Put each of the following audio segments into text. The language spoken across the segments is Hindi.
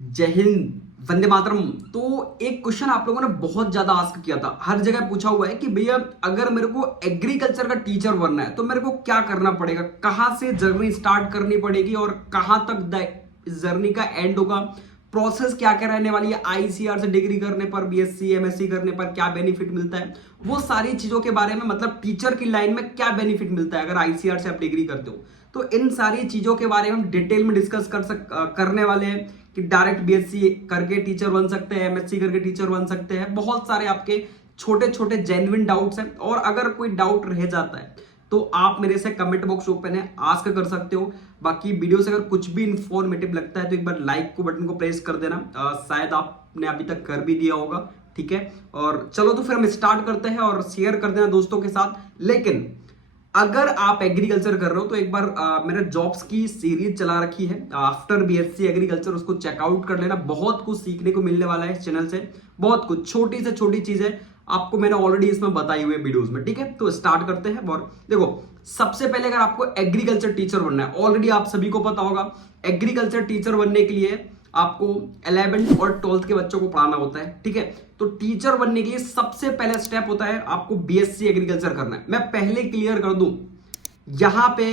जय हिंद, वंदे मातरम। तो एक क्वेश्चन आप लोगों ने बहुत ज्यादा आस्क किया था, हर जगह पूछा हुआ है कि भैया अगर मेरे को एग्रीकल्चर का टीचर बनना है तो मेरे को क्या करना पड़ेगा, कहां से जर्नी स्टार्ट करनी पड़ेगी और कहां तक जर्नी का एंड होगा, प्रोसेस क्या क्या रहने वाली है, आईसीआर से डिग्री करने पर, बीएससी एमएससी करने पर क्या बेनिफिट मिलता है, वो सारी चीजों के बारे में, मतलब टीचर की लाइन में क्या बेनिफिट मिलता है अगर आईसीआर से आप डिग्री करते हो। तो इन सारी चीजों के बारे में हम डिटेल में डिस्कस करने वाले हैं कि डायरेक्ट बीएससी करके टीचर बन सकते हैं, एमएससी करके टीचर बन सकते हैं। बहुत सारे आपके छोटे छोटे जेन्युइन डाउट्स हैं और अगर कोई डाउट रह जाता है तो आप मेरे से कमेंट बॉक्स ओपन है, आस्क कर सकते हो। बाकी वीडियो से अगर कुछ भी इंफॉर्मेटिव लगता है तो एक बार लाइक को बटन को प्रेस कर देना, शायद आपने अभी तक कर भी दिया होगा। ठीक है, और चलो तो फिर हम स्टार्ट करते हैं और शेयर कर देना दोस्तों के साथ। लेकिन अगर आप एग्रीकल्चर कर रहे हो तो एक बार मेरा जॉब्स की सीरीज चला रखी है आफ्टर बीएससी एग्रीकल्चर, उसको चेकआउट कर लेना। बहुत कुछ सीखने को मिलने वाला है इस चैनल से, बहुत कुछ छोटी से छोटी चीजें आपको मैंने ऑलरेडी इसमें बताई हुई है वीडियोस में। ठीक है, तो स्टार्ट करते हैं। और देखो, सबसे पहले अगर आपको एग्रीकल्चर टीचर बनना है, ऑलरेडी आप सभी को पता होगा एग्रीकल्चर टीचर बनने के लिए आपको 11th और 12th के बच्चों को पढ़ाना होता है। ठीक है, तो टीचर बनने के लिए सबसे पहला स्टेप होता है आपको बीएससी एग्रीकल्चर करना है। मैं पहले क्लियर कर दूं, यहां पे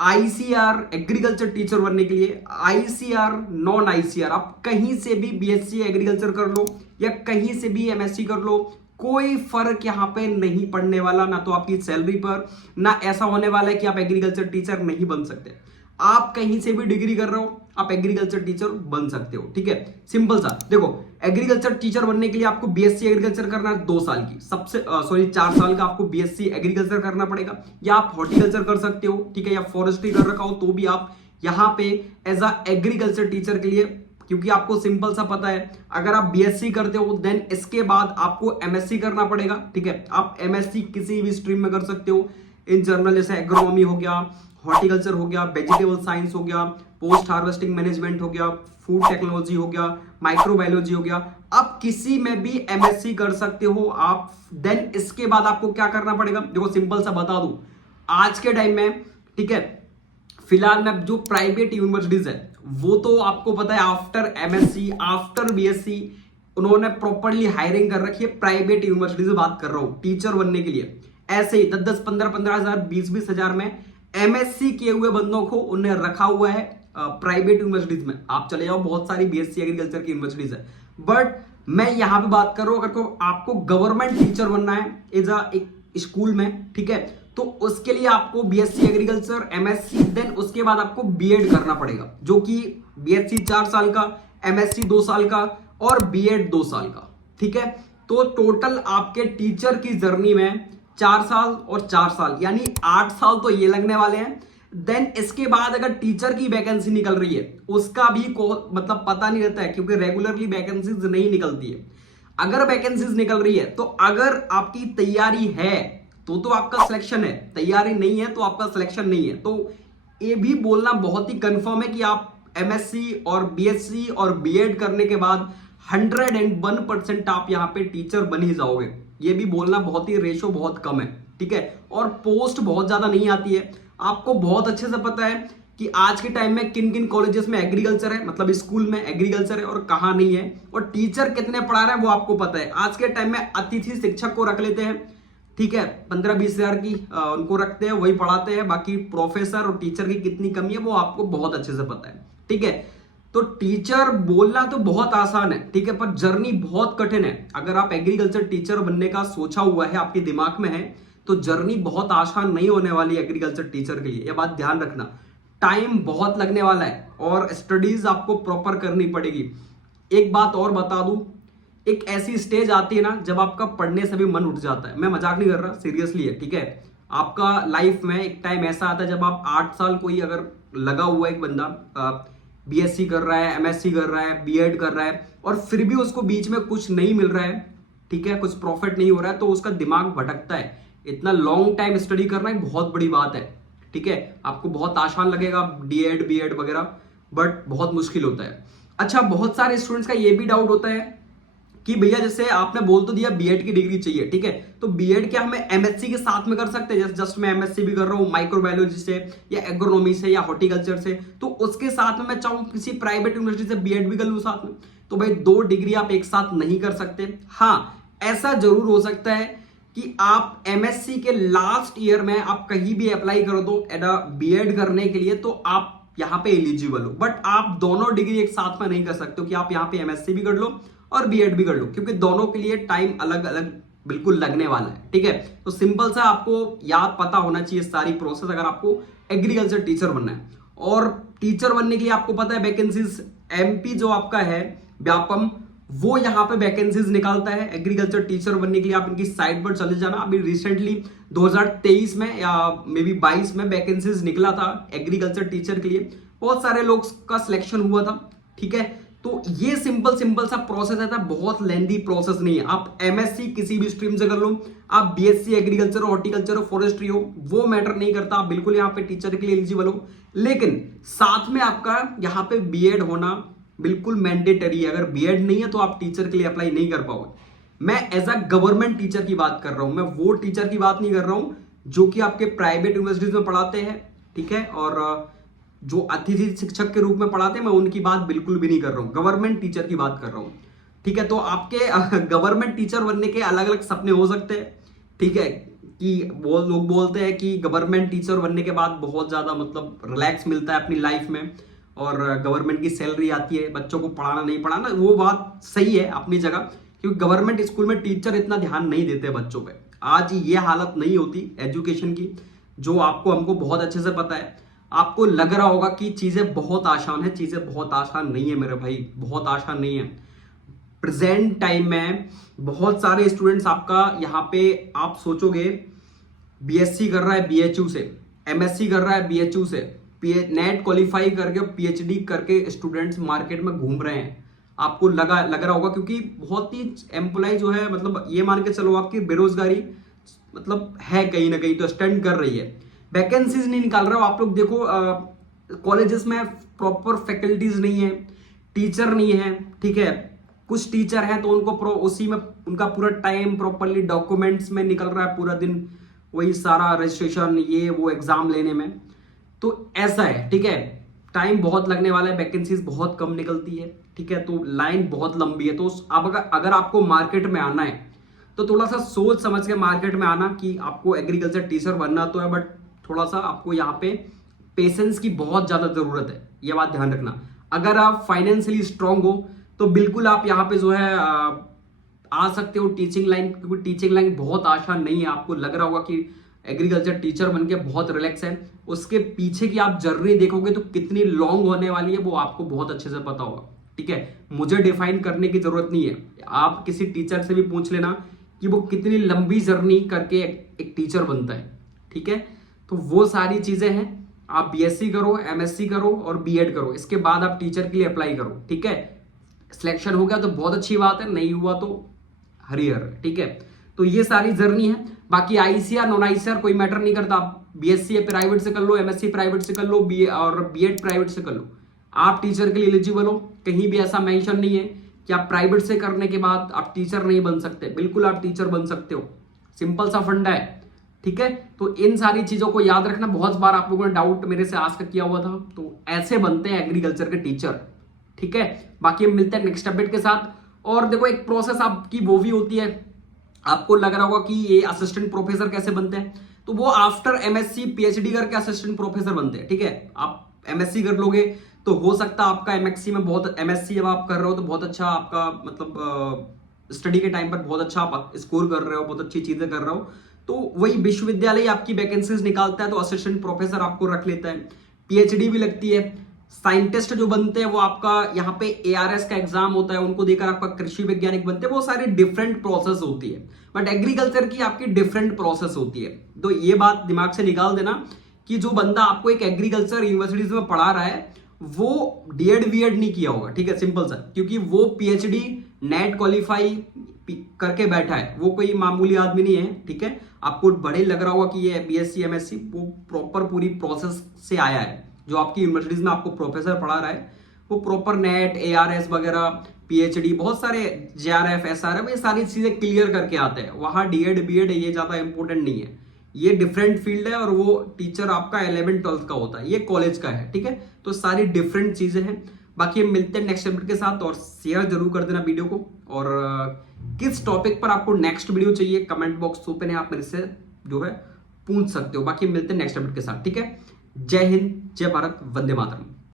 आईसीआर एग्रीकल्चर टीचर बनने के लिए आईसीआर नॉन आईसीआर, आप कहीं से भी बीएससी एग्रीकल्चर कर लो या कहीं से भी एमएससी कर लो, कोई फर्क यहां पे नहीं पड़ने वाला, ना तो आपकी सैलरी पर, ना ऐसा होने वाला है कि आप एग्रीकल्चर टीचर नहीं बन सकते। आप कहीं से भी डिग्री कर रहे हो, आप एग्रीकल्चर टीचर बन सकते हो। ठीक है, सिंपल सा। देखो, एग्रीकल्चर टीचर बनने के लिए आपको बीएससी एग्रीकल्चर करना है 2 साल की, सबसे 4 साल का आपको बीएससी एग्रीकल्चर करना पड़ेगा। या आप हॉर्टिकल्चर कर सकते हो, ठीक है, या फॉरेस्ट्री कर रखा हो तो भी आप यहाँ पे एज अ एग्रीकल्चर टीचर के लिए, क्योंकि आपको सिंपल सा पता है अगर आप बीएससी करते हो देन इसके बाद आपको एमएससी करना पड़ेगा। ठीक है, आप एमएससी किसी भी स्ट्रीम में कर सकते हो, इन जनरल जैसे एग्रोनॉमी हो गया, हॉर्टिकल्चर हो गया, वेजिटेबल साइंस हो गया, पोस्ट हार्वेस्टिंग मैनेजमेंट हो गया, फूड टेक्नोलॉजी हो गया, माइक्रोबायोलॉजी हो गया, आप किसी में भी एमएससी कर सकते हो आप। देन इसके बाद आपको क्या करना पड़ेगा, देखो सिंपल सा बता दूं आज के टाइम में। ठीक है, फिलहाल में जो प्राइवेट यूनिवर्सिटीज है वो तो आपको पता है आफ्टर एमएससी आफ्टर बीएससी उन्होंने प्रॉपरली हायरिंग कर रखी है। प्राइवेट यूनिवर्सिटी से बात कर रहा हूं टीचर बनने के लिए, ऐसे ही 10-10, 15-15 हजार, 20-20 हजार में एमएससी किए हुए बंदों को उन्हें रखा हुआ है प्राइवेट यूनिवर्सिटीज में। आप चले जाओ, बहुत सारी बीएससी एग्रीकल्चर की यूनिवर्सिटीज है। बट मैं यहां पे बात कर रहा हूं, अगर आपको गवर्नमेंट टीचर बनना है एज एक स्कूल में, ठीक है, तो उसके लिए आपको बीएससी एग्रीकल्चर, एमएससी, देन उसके बाद आपको बीएड करना पड़ेगा, जो कि बीएससी 4 साल का, एमएससी 2 साल का और बीएड 2 साल का। ठीक है, तो टोटल आपके टीचर की जर्नी में 4 साल और 4 साल यानी 8 साल तो ये लगने वाले हैं। देन इसके बाद अगर टीचर की वैकेंसी निकल रही है उसका भी मतलब पता नहीं रहता है, क्योंकि रेगुलरली वैकेंसीज नहीं निकलती है। अगर वैकेंसीज निकल रही है तो अगर आपकी तैयारी है तो आपका सिलेक्शन है, तैयारी नहीं है तो आपका सिलेक्शन नहीं है। तो ये भी बोलना बहुत ही कंफर्म है कि आप एमएससी और बीएससी और बीएड करने के बाद 101% आप यहां पे टीचर बन ही जाओगे। ये भी बोलना बहुत ही रेशो बहुत कम है। ठीक है, और पोस्ट बहुत ज्यादा नहीं आती है। आपको बहुत अच्छे से पता है कि आज के टाइम में किन किन कॉलेजेस में एग्रीकल्चर है, मतलब स्कूल में एग्रीकल्चर है और कहां नहीं है, और टीचर कितने पढ़ा रहे हैं वो आपको पता है। आज के टाइम में अतिथि शिक्षक को रख लेते हैं, ठीक है, 15-20 हजार की उनको रखते हैं, वही पढ़ाते हैं। बाकी प्रोफेसर और टीचर की कितनी कमी है वो आपको बहुत अच्छे से पता है। ठीक है, तो टीचर बोलना तो बहुत आसान है, ठीक है, पर जर्नी बहुत कठिन है। अगर आप एग्रीकल्चर टीचर बनने का सोचा हुआ है, आपके दिमाग में है, तो जर्नी बहुत आसान नहीं होने वाली है एग्रीकल्चर टीचर के लिए। यह बात ध्यान रखना, टाइम बहुत लगने वाला है और स्टडीज आपको प्रॉपर करनी पड़ेगी। एक बात और बता दूं, एक ऐसी स्टेज आती है ना जब आपका पढ़ने से भी मन उठ जाता है। मैं मजाक नहीं कर रहा, सीरियसली है। ठीक है, आपका लाइफ में एक टाइम ऐसा आता है जब आप 8 साल, कोई अगर लगा हुआ एक बंदा बीएससी कर रहा है, एमएससी कर रहा है, बीएड कर रहा है, और फिर भी उसको बीच में कुछ नहीं मिल रहा है, ठीक है, कुछ प्रॉफिट नहीं हो रहा है, तो उसका दिमाग भटकता है। इतना लॉन्ग टाइम स्टडी करना एक बहुत बड़ी बात है। ठीक है, आपको बहुत आसान लगेगा डीएड बीएड वगैरह, बट बहुत मुश्किल होता है। अच्छा, बहुत सारे स्टूडेंट्स का ये भी डाउट होता है कि भैया जैसे आपने बोल तो दिया बीएड की डिग्री चाहिए, ठीक है, तो बीएड क्या हमें एमएससी के साथ में कर सकते हैं? जस्ट मैं एमएससी भी कर रहा हूँ माइक्रोबायोलॉजी से या एग्रोनॉमी से या हॉर्टिकल्चर से, तो उसके साथ में मैं चाहूँ किसी प्राइवेट यूनिवर्सिटी से बीएड भी कर लूँ साथ में, तो भाई 2 डिग्री आप एक साथ नहीं कर सकते। हाँ, ऐसा जरूर हो सकता है कि आप एमएससी के लास्ट ईयर में आप कहीं भी अप्लाई करो तो बीएड करने के लिए, तो आप यहां पे एलिजिबल हो, बट आप दोनों डिग्री एक साथ में नहीं कर सकते हो कि आप यहां पे एमएससी भी कर लो और बीएड भी कर लो, क्योंकि दोनों के लिए टाइम अलग अलग बिल्कुल लगने वाला है, ठीक है। तो सिंपल सा आपको याद पता होना चाहिए सारी प्रोसेस, अगर आपको एग्रीकल्चर टीचर बनना है। और टीचर बनने के लिए आपको पता है वैकेंसीज एमपी जो आपका है व्यापम, वो यहाँ पे वैकेंसीज निकालता है एग्रीकल्चर टीचर बनने के लिए। आप इनकी साइट पर चले जाना, अभी रिसेंटली 2023 में या मे बी 22 में वैकेंसीज निकला था एग्रीकल्चर टीचर के लिए, बहुत सारे लोग का सिलेक्शन हुआ था, ठीक है। तो ये सिंपल सा प्रोसेस है, बहुत लेंदी प्रोसेस नहीं है। आप एमएससी किसी भी स्ट्रीम से कर लो, आप बीएससी एग्रीकल्चर हॉर्टिकल्चर हो फॉरेस्ट्री हो, वो मैटर नहीं करता, आप बिल्कुल यहाँ पे टीचर के लिए एलिजिबल हो, लेकिन साथ में आपका यहाँ पे बीएड होना बिल्कुल मैंडेटरी है। अगर बीएड नहीं है तो आप टीचर के लिए अप्लाई नहीं कर पाओगे। मैं एज अ गवर्नमेंट टीचर की बात कर रहा हूं, मैं वो टीचर की बात नहीं कर रहा हूं जो कि आपके प्राइवेट यूनिवर्सिटीज में पढ़ाते हैं, ठीक है, और जो अतिथि शिक्षक के रूप में पढ़ाते हैं, मैं उनकी बात बिल्कुल भी नहीं कर रहा हूं, गवर्नमेंट टीचर की बात कर रहा हूं, ठीक है। तो आपके गवर्नमेंट टीचर बनने के अलग अलग सपने हो सकते हैं, ठीक है, कि वो लोग बोलते हैं कि गवर्नमेंट टीचर बनने के बाद बहुत ज्यादा मतलब रिलैक्स मिलता है अपनी लाइफ में, और गवर्नमेंट की सैलरी आती है, बच्चों को पढ़ाना नहीं पढ़ाना, वो बात सही है अपनी जगह, क्योंकि गवर्नमेंट स्कूल में टीचर इतना ध्यान नहीं देते बच्चों पे। आज ये हालत नहीं होती एजुकेशन की, जो आपको हमको बहुत अच्छे से पता है। आपको लग रहा होगा कि चीजें बहुत आसान है, चीजें बहुत आसान नहीं है मेरे भाई, बहुत आसान नहीं है। प्रेजेंट टाइम में बहुत सारे स्टूडेंट्स आपका यहाँ पे, आप सोचोगे बीएससी कर रहा है बीएचयू से, एमएससी कर रहा है बीएचयू से, नेट क्वालिफाई करके पीएचडी करके स्टूडेंट्स मार्केट में घूम रहे हैं। आपको लग रहा होगा, क्योंकि बहुत ही एम्प्लॉय जो है, मतलब ये मान के चलो आपकी बेरोजगारी मतलब है कहीं ना कहीं तो स्टैंड कर रही है, वैकेंसीज नहीं निकाल रहे हो आप लोग। देखो कॉलेजेस में प्रॉपर फैकल्टीज नहीं है, टीचर नहीं है, ठीक है, कुछ टीचर हैं तो उनको उसी में उनका पूरा टाइम प्रॉपरली डॉक्यूमेंट्स में निकल रहा है, पूरा दिन वही सारा रजिस्ट्रेशन ये वो एग्जाम लेने में, तो ऐसा है, ठीक है। टाइम बहुत लगने वाला है, वैकेंसीज बहुत कम निकलती है, ठीक है, तो लाइन बहुत लंबी है। तो अब अगर आपको मार्केट में आना है तो थोड़ा सा सोच समझ के मार्केट में आना, कि आपको एग्रीकल्चर टीचर बनना तो है, बट थोड़ा सा आपको यहाँ पे पेशेंस की बहुत ज्यादा जरूरत है, ये बात ध्यान रखना। अगर आप फाइनेंशियली स्ट्रांग हो तो बिल्कुल आप यहाँ पे जो है आ सकते हो टीचिंग लाइन, क्योंकि टीचिंग लाइन बहुत आसान नहीं है। आपको लग रहा होगा कि एग्रीकल्चर टीचर बनके बहुत रिलैक्स है, उसके पीछे की आप जर्नी देखोगे तो कितनी लॉन्ग होने वाली है वो आपको बहुत अच्छे से पता होगा, ठीक है। मुझे डिफाइन करने की जरूरत नहीं है, आप किसी टीचर से भी पूछ लेना कि वो कितनी लंबी जर्नी करके एक टीचर बनता है, ठीक है। तो वो सारी चीजें हैं, आप बीएससी करो, एमएससी करो और बीएड करो, इसके बाद आप टीचर के लिए अप्लाई करो, ठीक है। सिलेक्शन हो गया तो बहुत अच्छी बात है, नहीं हुआ तो हरिहर, ठीक है। तो ये सारी जर्नी है। बाकी आईसीआर नॉन आईसीआर कोई मैटर नहीं करता, आप बीएससी प्राइवेट से कर लो, एमएससी प्राइवेट से कर लो, और बीएड प्राइवेट से कर लो, आप टीचर के लिए एलिजिबल हो। कहीं भी ऐसा मेंशन नहीं है कि आप प्राइवेट से करने के बाद आप टीचर नहीं बन सकते, बिल्कुल आप टीचर बन सकते हो, सिंपल सा फंडा है, ठीक है। तो इन सारी चीजों को याद रखना। बहुत बार आप लोगों ने डाउट मेरे से आस्क किया हुआ था, तो ऐसे बनते हैं एग्रीकल्चर के टीचर, ठीक है। बाकी हम मिलते हैं नेक्स्ट अपडेट के साथ। और देखो एक प्रोसेस आपकी वो भी होती है, आपको लग रहा होगा कि ये असिस्टेंट प्रोफेसर कैसे बनते हैं, तो वो आफ्टर एमएससी पीएचडी करके असिस्टेंट प्रोफेसर बनते हैं, ठीक है। आप एमएससी कर लोगे तो हो सकता है आपका एमएससी में बहुत, एमएससी जब आप कर रहे हो तो बहुत अच्छा आपका मतलब स्टडी के टाइम पर बहुत अच्छा आप स्कोर कर रहे हो, बहुत अच्छी चीजें कर रहे हो, तो वही विश्वविद्यालय आपकी वैकेंसीज निकालता है, तो असिस्टेंट प्रोफेसर आपको रख लेता है। पीएचडी भी लगती है। साइंटिस्ट जो बनते हैं वो आपका यहाँ पे एआरएस का एग्जाम होता है, उनको देकर आपका कृषि वैज्ञानिक बनते हैं, वो सारी डिफरेंट प्रोसेस होती है, बट एग्रीकल्चर की आपकी डिफरेंट प्रोसेस होती है। तो ये बात दिमाग से निकाल देना कि जो बंदा आपको एक एग्रीकल्चर यूनिवर्सिटीज में पढ़ा रहा है वो डीएड वीएड नहीं किया होगा, ठीक है, सिंपल सा, क्योंकि वो पीएचडी नेट क्वालिफाई करके बैठा है, वो कोई मामूली आदमी नहीं है, ठीक है। आपको बड़े लग रहा होगा कि ये बीएससी एमएससी वो प्रॉपर पूरी प्रोसेस से आया है, जो आपकी यूनिवर्सिटीज में आपको प्रोफेसर पढ़ा रहा है वो प्रॉपर नेट एआरएस वगैरह पीएचडी, बहुत सारे जेआरएफ एसआरएफ, ये सारी चीजें क्लियर करके आते हैं। वहां डीएड बीएड ये ज्यादा इंपॉर्टेंट नहीं है, ये डिफरेंट फील्ड है और वो टीचर आपका 11th-12th का होता है, ये कॉलेज का है, ठीक है। तो सारी डिफरेंट चीजें हैं। बाकी हम मिलते हैं नेक्स्ट अपडेट के साथ, और शेयर जरूर कर देना वीडियो को। और किस टॉपिक पर आपको नेक्स्ट वीडियो चाहिए, कमेंट बॉक्स ओपन है, आप मेरे से जो है पूछ सकते हो। बाकी मिलते हैं नेक्स्ट अपडेट के साथ, ठीक है। जय हिंद, जय भारत, वंदे मातरम।